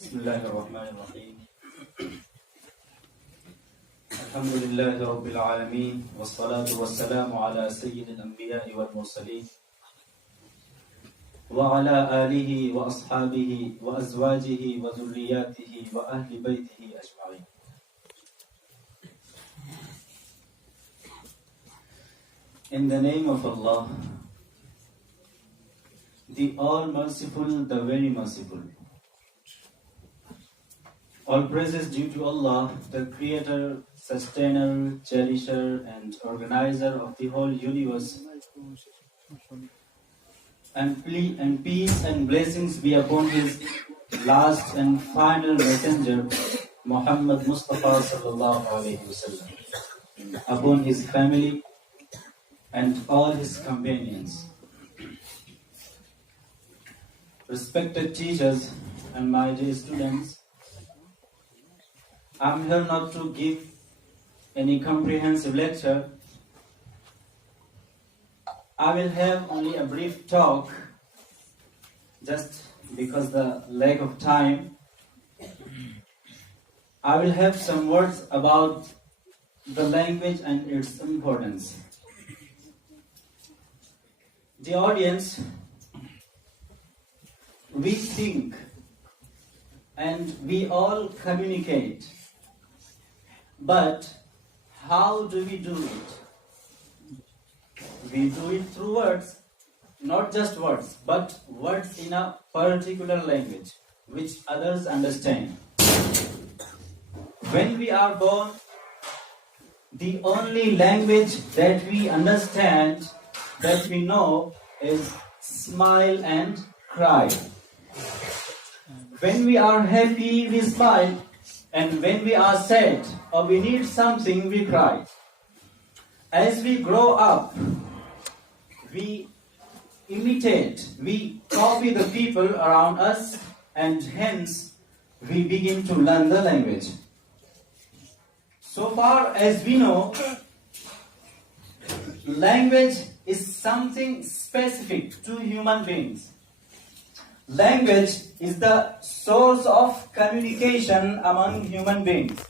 بسم الله الرحمن الرحيم. الحمد لله رب العالمين والصلاة والسلام على سيد الأنبياء والمرسلين وعلى آله وأصحابه وأزواجه وذرياته وأهل بيته أجمعين. In the name of Allah, the All-Merciful, the Very Merciful. All praise is due to Allah, the Creator, Sustainer, Cherisher, and Organizer of the whole universe. And peace and blessings be upon His last and final messenger, Muhammad Mustafa sallallahu alaihi wasallam, upon His family and all His companions. Respected teachers and my dear students, I'm here not to give any comprehensive lecture. I will have only a brief talk, just because the lack of time. I will have some words about the language and its importance. The audience, we think and we all communicate, but how do we do it? We do it through words, not just words, but words in a particular language which others understand. When we are born, the only language that we understand, that we know, is smile and cry. When we are happy, we smile, and when we are sad or we need something, we cry. As we grow up, we imitate, we copy the people around us, and hence we begin to learn the language. So far as we know, language is something specific to human beings. Language is the source of communication among human beings.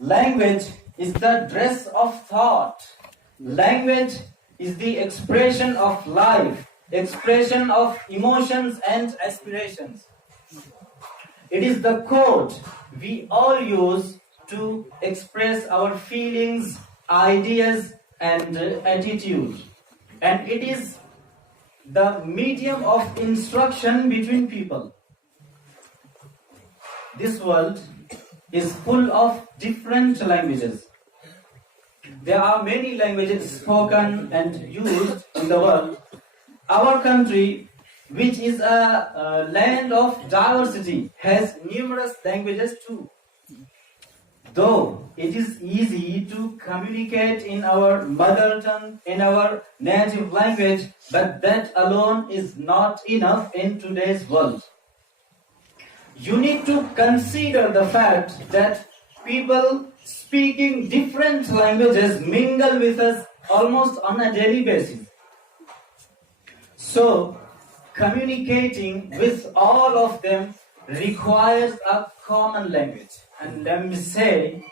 Language is the dress of thought. Language is the expression of life, expression of emotions and aspirations. It is the code we all use to express our feelings, ideas, and attitude. And it is the medium of instruction between people. This world is full of different languages. There are many languages spoken and used in the world. Our country, which is a land of diversity, has numerous languages too. Though it is easy to communicate in our mother tongue, in our native language, but that alone is not enough in today's world. You need to consider the fact that people speaking different languages mingle with us almost on a daily basis. So, communicating with all of them requires a common language. And let me say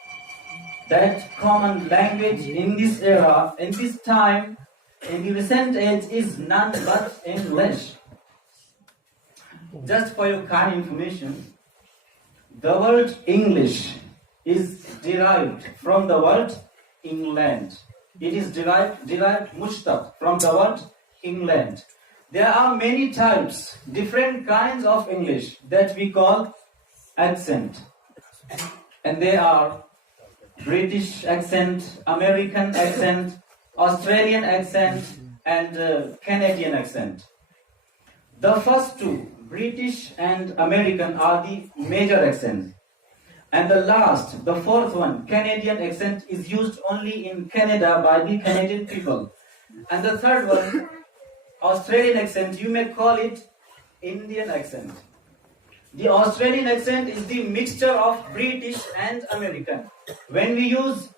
that common language in this era, in this time, in the recent age, is none but English. Just for your kind information, the word English is derived from the word England. It is derived mushtaq from the word England. There are many types, different kinds of English that we call accent. And they are British accent, American accent, Australian accent, and Canadian accent. The first two, British and American, are the major accents. And the last, the fourth one, Canadian accent, is used only in Canada by the Canadian people. And the third one, Australian accent, you may call it Indian accent. The Australian accent is the mixture of British and American. When we use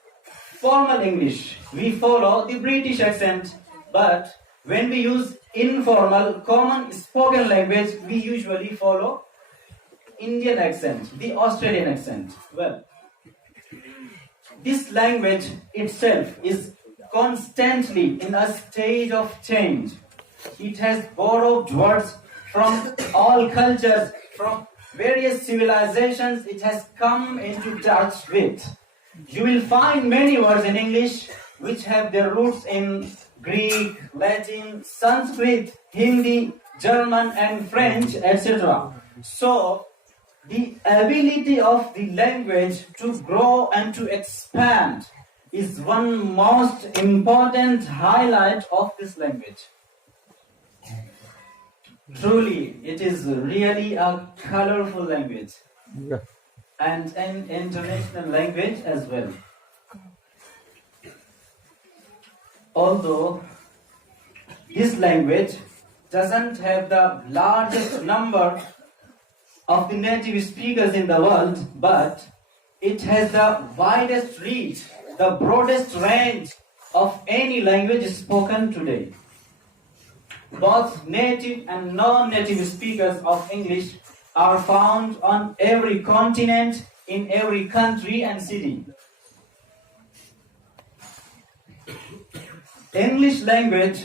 formal English, we follow the British accent, but when we use informal, common spoken language, we usually follow Indian accent, the Australian accent. Well, this language itself is constantly in a stage of change. It has borrowed words from all cultures, from various civilizations. It has come into touch with. You will find many words in English which have their roots in Greek, Latin, Sanskrit, Hindi, German and French, etc. So, the ability of the language to grow and to expand is one most important highlight of this language. Truly, it is really a colorful language and an international language as well. Although this language doesn't have the largest number of the native speakers in the world, but it has the widest reach, the broadest range of any language spoken today. Both native and non-native speakers of English are found on every continent, in every country and city. English language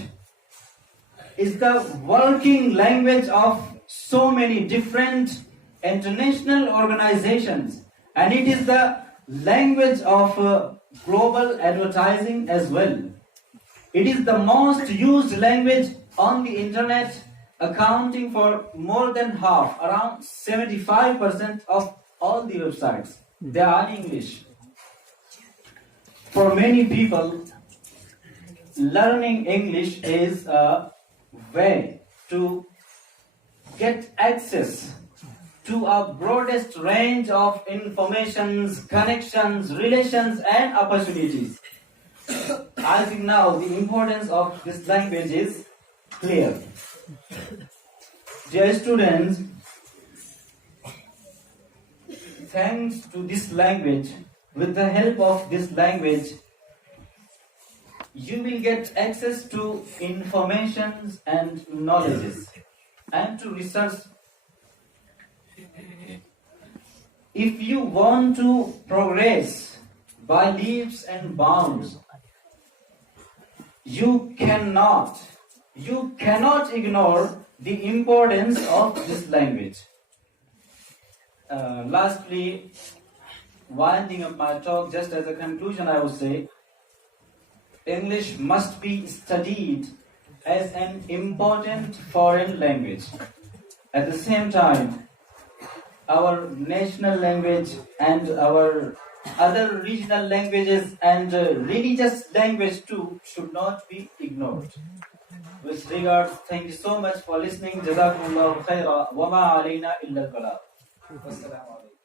is the working language of so many different international organizations, and it is the language of global advertising as well. It is the most used language on the internet, accounting for more than half, around 75% of all the websites. They are in English. For many people, learning English is a way to get access to a broadest range of informations, connections, relations and opportunities. I think now the importance of this language is clear. Dear students, thanks to this language, with the help of this language, you will get access to informations and knowledges and to research. If you want to progress by leaps and bounds, you cannot ignore the importance of this language. Lastly, winding up my talk, just as a conclusion, I would say, English must be studied as an important foreign language. At the same time, our national language and our other regional languages and religious language too should not be ignored. With regards, thank you so much for listening. Jazakumullahu khaira wa ma alayna illa al-balagh. Wassalamu alaikum.